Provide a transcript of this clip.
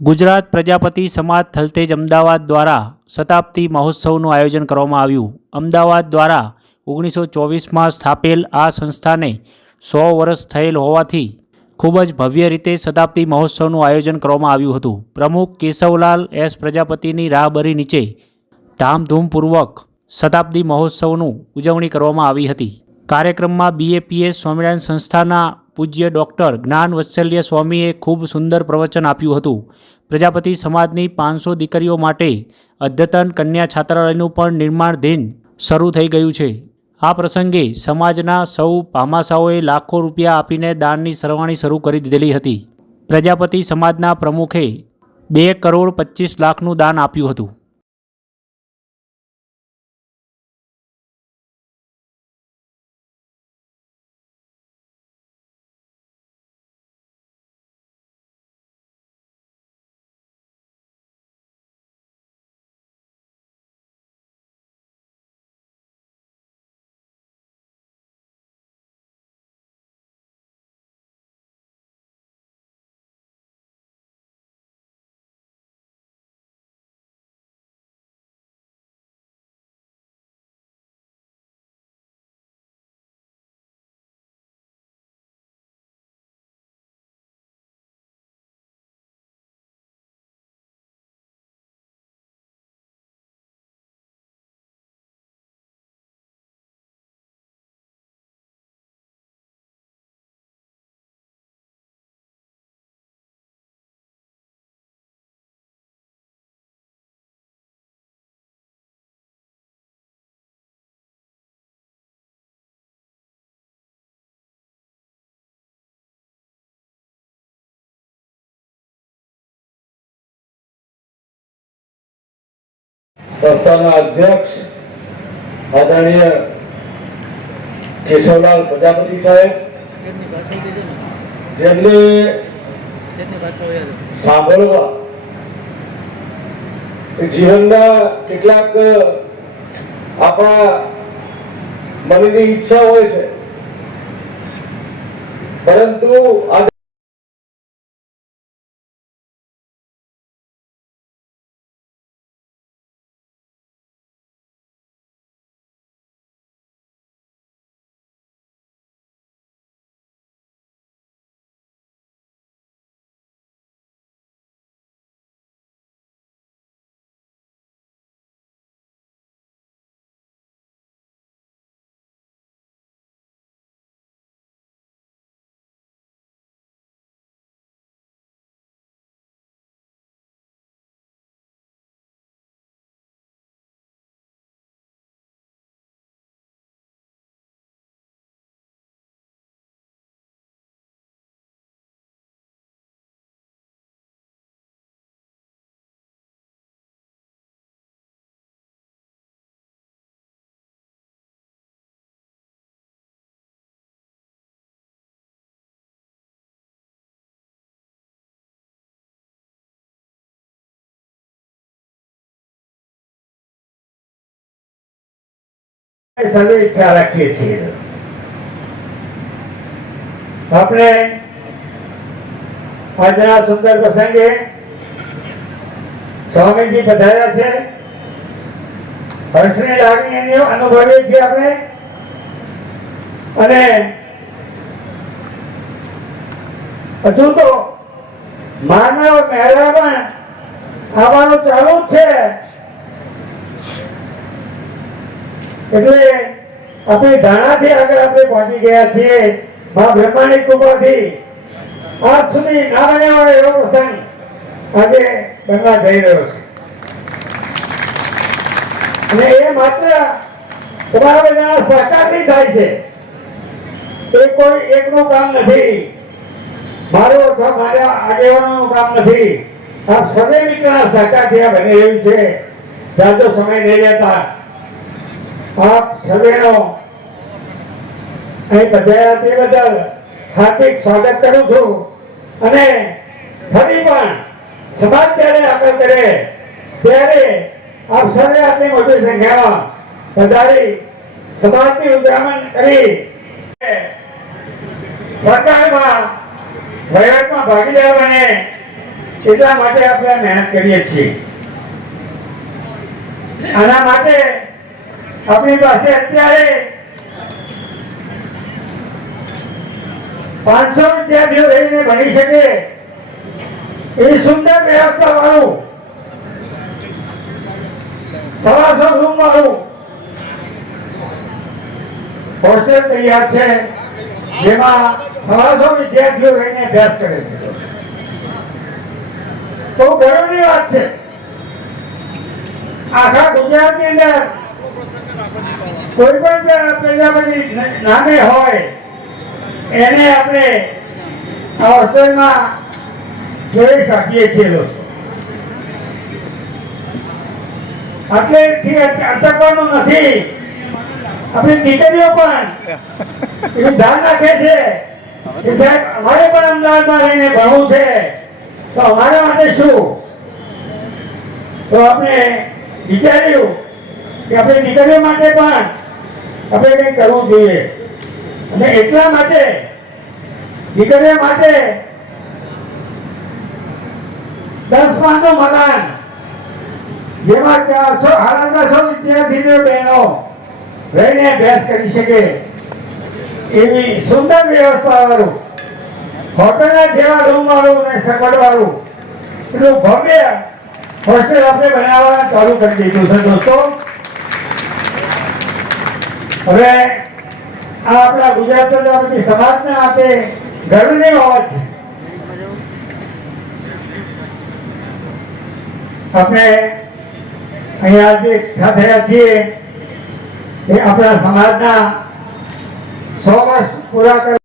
ગુજરાત પ્રજાપતિ સમાજ થલતેજ અમદાવાદ દ્વારા શતાબ્દી મહોત્સવનું આયોજન કરવામાં આવ્યું. અમદાવાદ દ્વારા ઓગણીસો ચોવીસમાં સ્થાપેલ આ સંસ્થાને સો વર્ષ થયેલ હોવાથી ખૂબ જ ભવ્ય રીતે શતાબ્દી મહોત્સવનું આયોજન કરવામાં આવ્યું હતું. પ્રમુખ કેશવલાલ એસ પ્રજાપતિની રાહબરી નીચે ધામધૂમપૂર્વક શતાબ્દી મહોત્સવનું ઉજવણી કરવામાં આવી હતી. કાર્યક્રમમાં બીએપીએસ સ્વામિનારાયણ સંસ્થાના પૂજ્ય ડૉક્ટર જ્ઞાન વત્સલ્ય સ્વામીએ ખૂબ સુંદર પ્રવચન આપ્યું હતું. પ્રજાપતિ સમાજની પાંચસો દીકરીઓ માટે અદ્યતન કન્યા છાત્રાલયનું પણ નિર્માણધીન શરૂ થઈ ગયું છે. આ પ્રસંગે સમાજના સૌ પામાસાઓએ લાખો રૂપિયા આપીને દાનની સરવાણી શરૂ કરી દીધેલી હતી. પ્રજાપતિ સમાજના પ્રમુખે બે કરોડ પચીસ લાખનું દાન આપ્યું હતું. સંસ્થાના અધ્યક્ષ આદરણીય કેશવલાલ પ્રજાપતિ સાહેબ, જેમને સાંભળવા જીવનના કેટલાક આપણા મનની ઈચ્છા હોય છે. પરંતુ આ સર્વે રાખીએ છીએ. આપણે આજના સુંદર પ્રસંગે સ્વામીજી પધાર્યા છે. હર્ષની લાગણી અનુભવીએ છીએ આપણે. અને હજુ તો માનવ મહેરા પણ આવવાનું ચાલુ જ છે. એટલે આપણે ધાણા થી આગળ આપણે પહોંચી ગયા છીએ મા બ્રહ્માની કૃપાથી. આજ સુધી ના બન્યો હોય એવો પ્રસંગ આજે બનવા જઈ રહ્યો છે. અને એ માત્ર તમારા બધાના સહકારથી થાય છે. એ કોઈ એકનું કામ નથી. મારું અથવા મારા આગેવાનોનું કામ નથી. આપ સર્વે મિત્રના સહકારથી આ બની રહ્યું છે. જાજો સમય નહીં લેતા. આપ સર્વેનો અહીં તે બદલ હાર્દિક સ્વાગત કરું છું. અને ફરી પણ સમાજ જ્યારે આગળ કરે. ત્યારે આપ સર્વે આટલી મોટી સંખ્યામાં પધારી સમાજની ઉદ્રામણ કરી. સરકારમાં વહીવટમાં ભાગીદાર બને એટલા માટે આપણે મહેનત કરીએ છીએ. આના માટે આપણી પાસે અત્યારે પાંચસો વિદ્યાર્થીઓ રહીને ભણી શકે એવી સુંદર વ્યવસ્થા વાળું સવાસો રૂમ વાળું હોસ્ટેલ તૈયાર છે, જેમાં સવાસો વિદ્યાર્થીઓ રહીને અભ્યાસ કરે છે. બહુ ગર્વની વાત છે, આખા ગુજરાતની અંદર કોઈ પણ પ્રજાપતિ નામે હોય, એને આપણે આ હોસ્ટેલમાં જોઈ શકીએ છીએ દોસ્તો. આટલેથી અટકવાનું નથી. આપણી દીકરીઓ પણ. એવું ધ્યાન રાખે છે કે સાહેબ, અમારે પણ અમદાવાદમાં રહીને ભણવું છે. તો અમારા માટે શું? તો આપણે વિચાર્યું કે આપણે દીકરીઓ માટે પણ આપણે કંઈક કરવું જોઈએ. અને એટલા માટે દીકરીઓ માટે દસ માનું મકાન, જેમાં ચારસો, સાડા વિદ્યાર્થીઓ બહેનો રહીને અભ્યાસ કરી શકે. એવી સુંદર વ્યવસ્થા વાળું હોટલના જેવા રૂમ વાળું અને સગવડ વાળું એટલું ભવ્ય હોસ્ટેલ આપણે બનાવવાનું ચાલુ કરી દીધું છે દોસ્તો. હવે આ આપણા ગુજરાત પ્રજાપતિ સમાજને માટે ગર્વની બાબત છે આપણે અહીંયા જે એકઠા થયા છીએ એ આપણા સમાજના સો વર્ષ પૂરા કરવા